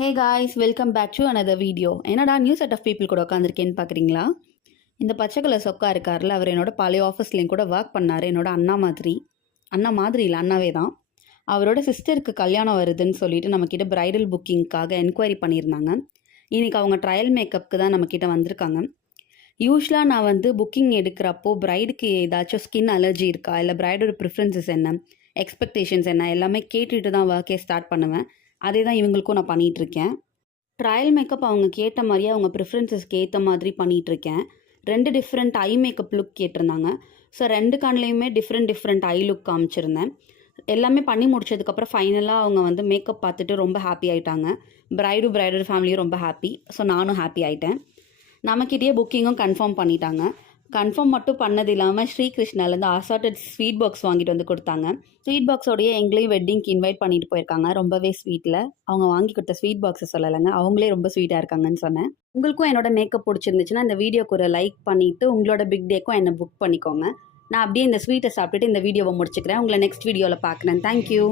Hey guys, welcome back to another video. என்னடா new set of people கூட உட்காந்துருக்கேன்னு பார்க்குறீங்களா? இந்த பச்சை கலர் சொக்கா இருக்கார்ல, அவர் என்னோட பழைய ஆஃபீஸ்லேயும் கூட ஒர்க் பண்ணார். என்னோட அண்ணா மாதிரி இல்லை, அண்ணாவே தான். அவரோட சிஸ்டருக்கு கல்யாணம் வருதுன்னு சொல்லிட்டு நம்மக்கிட்ட பிரைடல் புக்கிங்க்காக என்கொயரி பண்ணியிருந்தாங்க. இன்றைக்கி அவங்க ட்ரையல் மேக்கப்புக்கு தான் நம்மக்கிட்ட வந்திருக்காங்க. யூஸ்வலாக நான் புக்கிங் எடுக்கிறப்போ பிரைடுக்கு ஏதாச்சும் ஸ்கின் அலர்ஜி இருக்கா, இல்லை பிரைடோட ப்ரிஃபரன்சஸ் என்ன, எக்ஸ்பெக்டேஷன்ஸ் என்ன, எல்லாமே கேட்டுட்டு தான் ஒர்க்கே ஸ்டார்ட் பண்ணுவேன். அதே தான் இவங்களுக்கும் நான் பண்ணிகிட்ருக்கேன். ட்ரையல் மேக்கப் அவங்க கேட்ட மாதிரியே அவங்க ப்ரிஃபரன்சஸ்க்கு ஏற்ற மாதிரி பண்ணிகிட்ருக்கேன். 2 டிஃப்ரெண்ட் ஐ மேக்கப் லுக் கேட்டிருந்தாங்க. ஸோ 2 கண்லேயுமே டிஃப்ரெண்ட் ஐ லுக் காமிச்சிருந்தேன். எல்லாமே பண்ணி முடிச்சதுக்கப்புறம் ஃபைனலாக அவங்க மேக்கப் பார்த்துட்டு ரொம்ப ஹாப்பி ஆகிட்டாங்க. பிரைடோட ஃபேமிலியும் ரொம்ப ஹாப்பி. ஸோ நானும் ஹாப்பி ஆகிட்டேன். நமக்கிட்டே புக்கிங்கும் கன்ஃபார்ம் பண்ணிட்டாங்க. கன்ஃபார்ம் மட்டும் பண்ணது இல்லாமல் ஸ்ரீகிருஷ்ணாலேருந்து அசார்டட் ஸ்வீட் பாக்ஸ் வாங்கிட்டு கொடுத்தாங்க. ஸ்வீட் பாக்ஸோடையே எங்களையும் வெட்டிங்க்கு இன்வைட் பண்ணிட்டு போயிருக்காங்க. ரொம்பவே ஸ்வீட்டில் அவங்க வாங்கி கொடுத்த ஸ்வீட் பாக்ஸை சொல்லலைங்க, அவங்களே ரொம்ப ஸ்வீட்டாக இருக்காங்கன்னு சொன்னேன். உங்களுக்கும் என்னோட மேக்கப் பிடிச்சிருந்துச்சுன்னா இந்த வீடியோக்கு ஒரு லைக் பண்ணிவிட்டு உங்களோட பிக் டேக்கும் என்னை புக் பண்ணிக்கோங்க. நான் அப்படியே இந்த ஸ்வீட்டை சாப்பிட்டுட்டு இந்த வீடியோவை முடிச்சுக்கிறேன். உங்களை நெக்ஸ்ட் வீடியோவில் பார்க்குறேன். தேங்க்யூ.